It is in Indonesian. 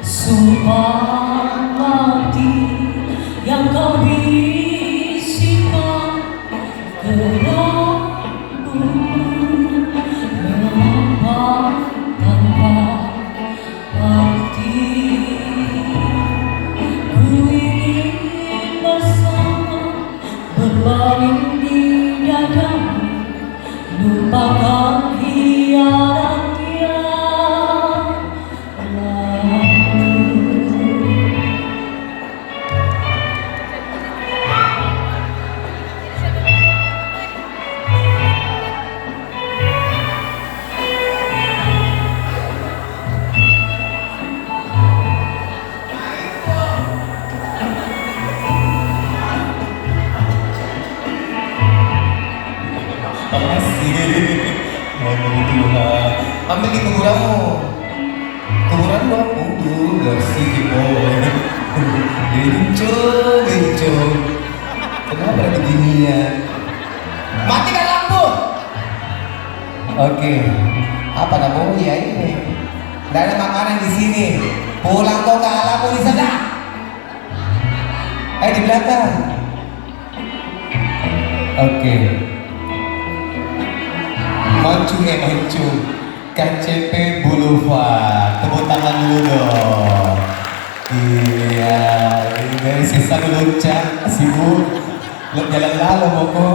Sumpah mati yang kau bisikan ke dalam bumi mengambang tanpa arti. Ku ingin bersama berbaring di dadamu, lupakan hianat yang lalu. Mohon Tuhan, ambil di kuburanmu. Kuburan lo punggu bersih boy. Lincung. Kenapa beginian? Matikan lampu. Oke, apa namamu ya ini? Tidak ada makanan di sini. Pulang kau ke alammu di sana. Di belakang. Oke. Mancung KCP Boulevard, tepuk tangan dulu dong. Iya, ini dari sisa lucak sibuk jalan lalu moko.